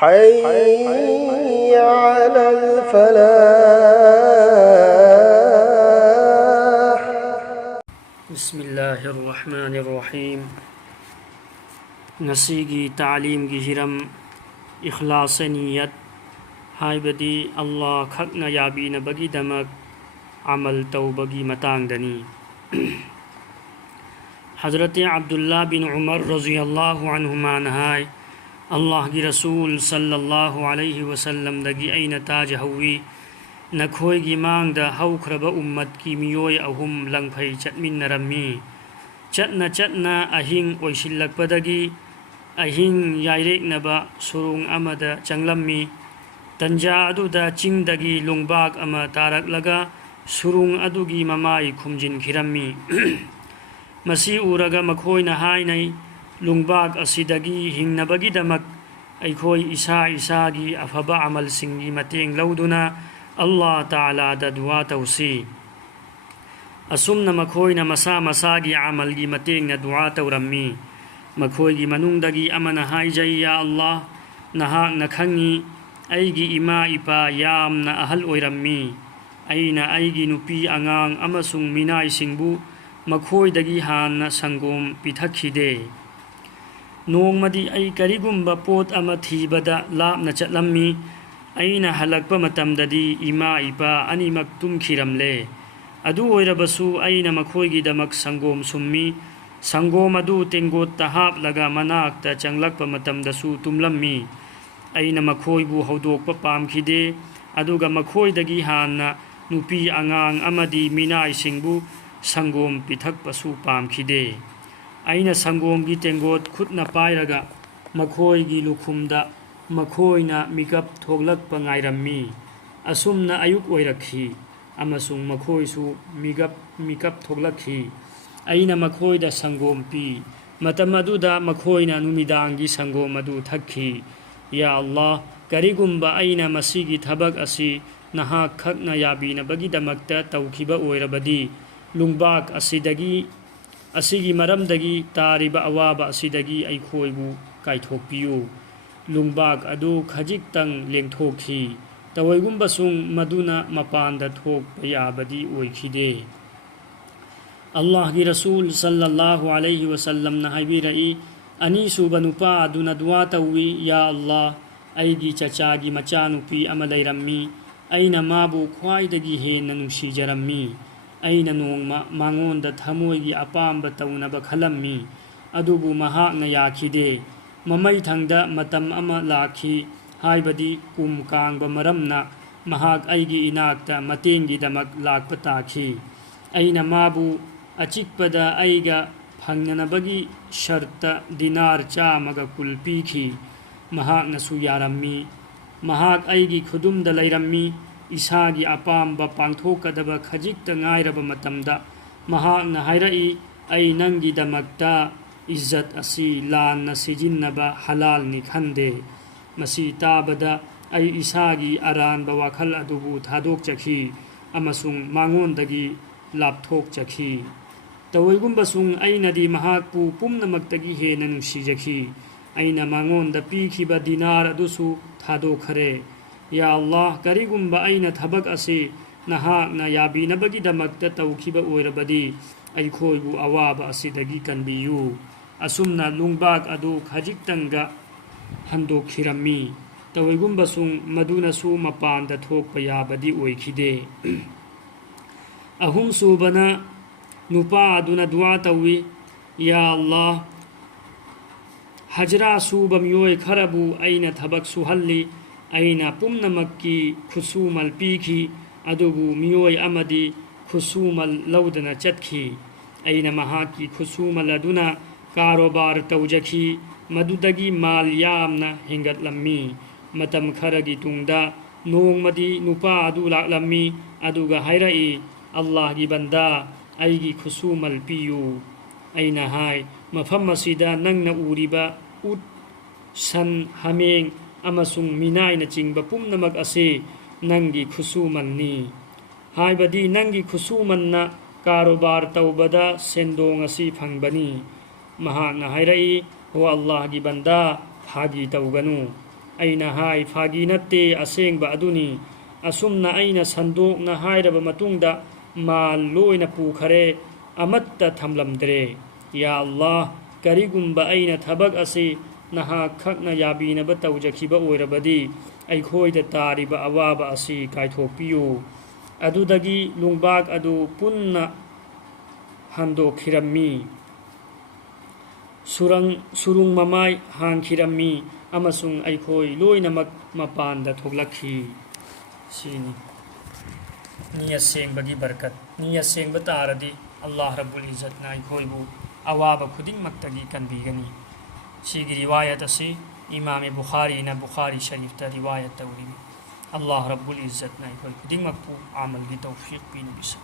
حي على الفلاح. بسم الله الرحمن الرحيم. نسيجي تعليم جهرم إخلاص نيت هايبدي الله خقنا يابين بغي دمك عمل توبغي متان دني. حضرت عبد الله بن عمر رضي الله عنهما نهاي الله کی رسول صلی اللہ علیہ وسلم دگی این تاج ہوئی نکھوئی گی مانگ دا ہوکھرب امت کی میوئی اہم لنگ پھئی چتمن نرمی چتنا چتنا اہنگ ویشلک پدگی اہنگ یائریک نبا سرونگ امد چنگلمی تنجا ادو دا چنگ دگی لنگباک اما تارک لگا سرونگ ادو گی ممائی کھمجن کھرمی مسی اورگا مکھوئی نہائی نئی لنگباک اسی ہنگنبگی دمک ایکھوئی اساگی افبا عمل سنگی متینگ لودنا اللہ تعالی دا دعا توسی اسمنا مکھوئی مسا مساگی عمل گی متینگ دعا تورمی مکھوئی گی منونگ دگی اما نہائی جائی یا اللہ نہاک نکھنگی ایگی اما اپا یام نا اہل اویرمی اینا ایگی نپی انگانگ اما سنگ منائی سنگبو مکھوئی دگی ہان سنگوم پیتھکھی دے نوꯡꯃꯗꯤ ꯑꯩ ꯀꯔꯤꯒꯨꯝꯕ ꯄꯣꯠ ꯑꯃ ꯊꯤꯕꯗ ꯂꯥꯞꯅ ꯆꯠꯂꯝꯃꯤ ꯑꯩꯅ ꯍꯜꯂꯛꯄ ꯃꯇꯝꯗꯗꯤ ꯏꯃꯥ ꯏꯄꯥ ꯑꯅꯤꯃꯛ ꯇꯨꯝꯈꯤꯔꯝꯂꯦ ꯑꯗꯨ ꯑꯣꯏꯔꯕꯁꯨ ꯑꯩꯅ ꯃꯈꯣꯏꯒꯤꯗꯃꯛ ꯁꯪꯒꯣꯝ ꯁꯨꯝꯃꯤ ꯁꯪꯒꯣꯝ ꯑꯗꯨ ꯇꯦꯡꯒꯣꯠꯇ ꯍꯥꯞꯂꯒ ꯃꯅꯥꯛꯇ ꯆꯪꯂꯛꯄ ꯃꯇꯝꯗꯁꯨ ꯇꯨꯝꯂꯝꯃꯤ ꯑꯩꯅ ꯃꯈꯣꯏꯕꯨ ꯍꯧꯗꯣꯛꯄ ꯄꯥꯝꯈꯤꯗꯦ ꯑꯗꯨꯒ ꯃꯈꯣꯏꯗꯒꯤ ꯍꯥꯟꯅ ꯅꯨꯄꯤ ꯑꯉꯥꯡ ꯑꯃꯗꯤ ꯃꯤꯅꯥꯏꯁꯤꯡꯕꯨ ꯁꯪꯒꯣꯝ ꯄꯤꯊꯛꯄꯁꯨ ꯄꯥꯝꯈꯤꯗꯦ ꯑꯩꯅ ꯁꯪꯒꯣꯝꯒꯤ ꯇꯦꯡꯒꯣꯠ ꯈꯨꯠꯅ ꯄꯥꯏꯔꯒ ꯃꯈꯣꯏꯒꯤ ꯂꯨꯈꯨꯝꯗ ꯃꯈꯣꯏꯅ ꯃꯤꯀꯞ ꯊꯣꯛꯂꯛꯄ ꯉꯥꯏꯔꯝꯃꯤ ꯑꯁꯨꯝꯅ ꯑꯌꯨꯛ ꯑꯣꯏꯔꯛꯈꯤ ꯑꯃꯁꯨꯡ ꯃꯈꯣꯏꯁꯨ ꯃꯤꯀꯞ ꯊꯣꯛꯂꯛꯈꯤ ꯑꯩꯅ ꯃꯈꯣꯏꯗ ꯁꯪꯒꯣꯝ ꯄꯤ ꯃꯇꯝ ꯑꯗꯨꯗ ꯃꯈꯣꯏꯅ ꯅꯨꯃꯤꯗꯥꯡꯒꯤ ꯁꯪꯒꯣꯝ ꯑꯗꯨ ꯊꯛꯈꯤ ꯌꯥ ꯑꯜꯂꯥꯍ ꯀꯔꯤꯒꯨꯝꯕ ꯑꯩꯅ ꯃꯁꯤꯒꯤ ꯊꯕꯛ ꯑꯁꯤ ꯅꯍꯥꯛ ꯈꯛꯅ ꯌꯥꯕꯤꯅꯕꯒꯤꯗꯃꯛꯇ ꯇꯧꯈꯤꯕ ꯑꯣꯏꯔꯕꯗꯤ ꯂꯨꯡꯕꯥꯛ ꯑꯁꯤꯒꯤ ꯃꯔꯝꯗꯒꯤ ꯇꯥꯔꯤꯕ ꯑꯋꯥꯕ ꯑꯁꯤꯗꯒꯤ ꯑꯩꯈꯣꯏꯕꯨ ꯀꯥꯏꯊꯣꯛꯄꯤꯌꯨ ꯂꯨꯡꯕꯥꯛ ꯑꯗꯨ ꯈꯖꯤꯛꯇꯪ ꯂꯦꯡꯊꯣꯛꯈꯤ ꯇꯧꯏꯒꯨꯝꯕꯁꯨꯡ ꯃꯗꯨꯅ ꯃꯄꯥꯟꯗ ꯊꯣꯛꯄ ꯌꯥꯕꯗꯤ ꯑꯣꯏꯈꯤꯗꯦ ꯑꯜꯂꯥꯍꯒꯤ ꯔꯁꯨꯜ ꯁꯜꯂꯜꯂꯥꯍು ꯑꯂꯩꯍꯤ ꯋꯁꯜꯂꯝꯅ ꯍꯥꯏꯕꯤꯔꯛꯏ ꯑꯅꯤꯁꯨꯕ ꯅꯨꯄꯥ ꯑꯗꯨꯅ ꯗꯨઆ ꯇꯧꯏ ꯌꯥ ꯑꯜꯂꯥꯍ ꯑꯩꯒꯤ ꯆꯆꯥꯒꯤ ꯃꯆꯥꯅꯨꯄꯤ ꯑꯃ ꯂꯩꯔꯝꯃꯤ ꯑꯩꯅ ꯃꯥꯕꯨ ꯈ꯭ꯋꯥꯏꯗꯒꯤ ꯍꯦꯟꯅ ꯅꯨꯡꯁꯤꯖꯔꯝꯃꯤ ꯑꯩꯅ ꯅꯣꯡꯃ ꯃꯉꯣꯟꯗ ꯊꯃꯣꯏꯒꯤ ꯑꯄꯥꯝꯕ ꯇꯧꯅꯕ ꯈꯜꯂꯝꯃꯤ ꯑꯗꯨꯕꯨ ꯃꯍꯥꯛꯅ ꯌꯥꯈꯤꯗꯦ ꯃꯃꯩꯊꯪꯗ ꯃꯇꯝ ꯑꯃ ꯂꯥꯛꯈꯤ ꯍꯥꯏꯕꯗꯤ ꯀꯨꯝ ꯀꯥꯡꯕ ꯃꯔꯝꯅ ꯃꯍꯥꯛ ꯑꯩꯒꯤ ꯏꯅꯥꯛꯇ ꯃꯇꯦꯡꯒꯤꯗꯃꯛ ꯂꯥꯛꯄ ꯇꯥꯈꯤ ꯑꯩꯅ ꯃꯥꯕꯨ ꯑꯆꯤꯛꯄꯗ ꯑꯩꯒ ꯐꯪꯅꯅꯕꯒꯤ ꯁꯔꯠꯇ ꯗꯤꯅꯥꯔ 100 ꯄꯤꯈꯤ ꯃꯍꯥꯛꯅꯁꯨ ꯌꯥꯔꯝꯃꯤ ꯃꯍꯥꯛ ꯑꯩꯒꯤ ꯈꯨꯗꯨꯝꯗ ꯂꯩꯔꯝꯃꯤ ꯏꯁꯥꯒꯤ ꯑꯄꯥꯝꯕ ꯄꯥꯡꯊꯣꯛꯀꯗꯕ ꯈꯖꯤꯛꯇ ꯉꯥꯏꯔꯕ ꯃꯇꯝꯗ ꯃꯍꯥꯛꯅ ꯍꯥꯏꯔꯛꯏ ꯑꯩ ꯅꯪꯒꯤꯗꯃꯛꯇ ꯏజ్ꯖꯠ ꯑꯁꯤ ꯂꯥꯟꯅ ꯁꯤꯖꯤꯟꯅꯕ ꯍꯂꯥꯜꯅꯤ ꯈꯟꯗꯦ ꯃꯁꯤ ꯇꯥꯕꯗ ꯑꯩ ꯏꯁꯥꯒꯤ ꯑꯔꯥꯟꯕ ꯋꯥꯈꯜ ꯑꯗꯨꯕꯨ ꯊꯥꯗꯣꯛꯆꯈꯤ ꯑꯃꯁꯨꯡ ꯃꯉꯣꯟꯗꯒꯤ ꯂꯥꯞꯊꯣꯛꯆꯈꯤ ꯇꯧꯏꯒꯨꯝꯕꯁꯨꯡ ꯑꯩꯅꯗꯤ ꯃꯍꯥꯛꯄꯨ ꯄꯨꯝꯅꯃꯛꯇꯒꯤ ꯍꯦꯟꯅ ꯅꯨꯡꯁꯤꯖꯈꯤ ꯑꯩꯅ ꯃꯉꯣꯟꯗ ꯄꯤꯈꯤꯕ ꯗꯤꯅꯥꯔ ꯑꯗꯨꯁꯨ ꯊꯥꯗꯣꯛꯈꯔꯦ ꯌꯥ ꯑꯜꯂꯥꯍ ꯀꯔꯤꯒꯨꯝꯕ ꯑꯩꯅ ꯊꯕꯛ ꯑꯁꯤ ꯅꯍꯥꯛꯅ ꯌꯥꯕꯤꯅꯕꯒꯤꯗꯃꯛꯇ ꯇꯧꯈꯤꯕ ꯑꯣꯏꯔꯕꯗꯤ ꯑꯩꯈꯣꯏꯕꯨ ꯑꯋꯥꯕ ꯑꯁꯤꯗꯒꯤ ꯀꯟꯕꯤꯌꯨ ꯑꯁꯨꯝꯅ ꯂꯨꯡꯕꯥꯛ ꯑꯗꯨ ꯈꯖꯤꯛꯇꯪꯒ ꯍꯟꯗꯣꯛꯈꯤꯔꯝꯃꯤ ꯇꯧꯏꯒꯨꯝꯕꯁꯨꯡ ꯃꯗꯨꯅꯁꯨ ꯃꯄꯥꯟꯗ ꯊꯣꯛꯄ ꯌꯥꯕꯗꯤ ꯑꯣꯏꯈꯤꯗꯦ ꯑꯍꯨꯝꯁꯨꯕꯅ ꯅꯨꯄꯥ ꯑꯗꯨꯅ ꯗꯨઆ ꯇꯧꯏ ꯌꯥ ꯑꯜꯂꯥꯍ ꯍꯖꯔꯥ ꯁꯨꯕ ꯃꯤꯑꯣꯏ ꯈꯔꯕꯨ ꯑꯩꯅ ꯊꯕꯛ ꯁꯨꯍꯜꯂꯤ ꯑꯩꯅ ꯄꯨꯝꯅꯃꯛꯀꯤ ꯈꯨꯠꯁꯨꯃꯜ ꯄꯤꯈꯤ ꯑꯗꯨꯕꯨ ꯃꯤꯑꯣꯏ ꯑꯃꯗꯤ ꯈꯨꯠꯁꯨꯃꯜ ꯂꯧꯗꯅ ꯆꯠꯈꯤ ꯑꯩꯅ ꯃꯍꯥꯛꯀꯤ ꯈꯨꯠꯁꯨꯃꯜ ꯑꯗꯨꯅ ꯀꯥꯔꯣꯕꯥꯔ ꯇꯧꯖꯈꯤ ꯃꯗꯨꯗꯒꯤ ꯃꯥꯜ ꯌꯥꯝꯅ ꯍꯦꯟꯒꯠꯂꯝꯃꯤ ꯃꯇꯝ ꯈꯔꯒꯤ ꯇꯨꯡꯗ ꯅꯣꯡꯃꯗꯤ ꯅꯨꯄꯥ ꯑꯗꯨ ꯂꯥꯛꯂꯝꯃꯤ ꯑꯗꯨꯒ ꯍꯥꯏꯔꯛꯏ ꯑꯜꯂꯥꯍꯒꯤ ꯕꯟꯗꯥ ꯑꯩꯒꯤ ꯈꯨꯠꯁꯨꯃꯜ ꯄꯤꯌꯨ ꯑꯩꯅ ꯍꯥꯏ ꯃꯐꯝ ꯑꯁꯤꯗ ꯅꯪꯅ ꯎꯔꯤꯕ ꯎꯠ ꯁꯟ ꯍꯥꯃꯦꯡ ꯑꯃꯁꯨꯡ ꯃꯤꯅꯥꯏꯅꯆꯤꯡꯕ ꯄꯨꯝꯅꯃꯛ ꯑꯁꯤ ꯅꯪꯒꯤ ꯈꯨꯠꯁꯨꯃꯜꯅꯤ ꯍꯥꯏꯕꯗꯤ ꯅꯪꯒꯤ ꯈꯨꯠꯁꯨꯃꯟꯅ ꯀꯥꯔꯣꯕꯥꯔ ꯇꯧꯕꯗ ꯁꯦꯟꯗꯣꯡ ꯑꯁꯤ ꯐꯪꯕꯅꯤ ꯃꯍꯥꯛꯅ ꯍꯥꯏꯔꯛꯏ ꯍꯣ ꯑꯜꯂꯥꯍꯒꯤ ꯕꯟꯗꯥ ꯐꯥꯒꯤ ꯇꯧꯒꯅꯨ ꯑꯩꯅ ꯍꯥꯏ ꯐꯥꯒꯤ ꯅꯠꯇꯦ ꯑꯁꯦꯡꯕ ꯑꯗꯨꯅꯤ ꯑꯁꯨꯝꯅ ꯑꯩꯅ ꯁꯟꯗꯣꯛꯅ ꯍꯥꯏꯔꯕ ꯃꯇꯨꯡꯗ ꯃꯥꯜ ꯂꯣꯏꯅ ꯄꯨꯈꯔꯦ ꯑꯃꯠꯇ ꯊꯝꯂꯝꯗ꯭ꯔꯦ ꯌꯥ ꯑꯜꯂꯥꯍ ꯀꯔꯤꯒꯨꯝꯕ ꯑꯩꯅ ꯊꯕꯛ ꯑꯁꯤ ꯅꯍꯥꯛ ꯈꯛꯅ ꯌꯥꯕꯤꯅꯕ ꯇꯧꯖꯈꯤꯕ ꯑꯣꯏꯔꯕꯗꯤ ꯑꯩꯈꯣꯏꯗ ꯇꯥꯔꯤꯕ ꯑꯋꯥꯕ ꯑꯁꯤ ꯀꯥꯏꯊꯣꯛꯄꯤꯌꯨ ꯑꯗꯨꯗꯒꯤ ꯂꯨꯡꯕꯥꯛ ꯑꯗꯨ ꯄꯨꯟꯅ ꯍꯟꯗꯣꯛꯈꯤꯔꯝꯃꯤ ꯁꯨꯔꯨꯡ ꯃꯃꯥꯏ ꯍꯥꯡꯈꯤꯔꯝꯃꯤ ꯑꯃꯁꯨꯡ ꯑꯩꯈꯣꯏ ꯂꯣꯏꯅꯃꯛ ꯃꯄꯥꯟꯗ ꯊꯣꯛꯂꯛꯈꯤ ꯁꯤꯅꯤ ꯅꯤꯌꯠ ꯁꯦꯡꯕꯒꯤ ꯕꯔꯀꯠ ꯅꯤꯌꯠ ꯁꯦꯡꯕ ꯇꯥꯔꯗꯤ ꯑꯜꯂꯥꯍ ꯔബ്ꯕꯨꯜ ꯏꯖꯠꯅ ꯑꯩꯈꯣꯏꯕꯨ ꯑꯋꯥꯕ ꯈꯨꯗꯤꯡꯃꯛꯇꯒꯤ ꯀꯟꯕꯤꯒꯅꯤ سيجي رواية سي إمام بخاري بخاري شريف تا رواية توري الله رب العزة نايكوي دين مكو عمل بتوفيق بين بسم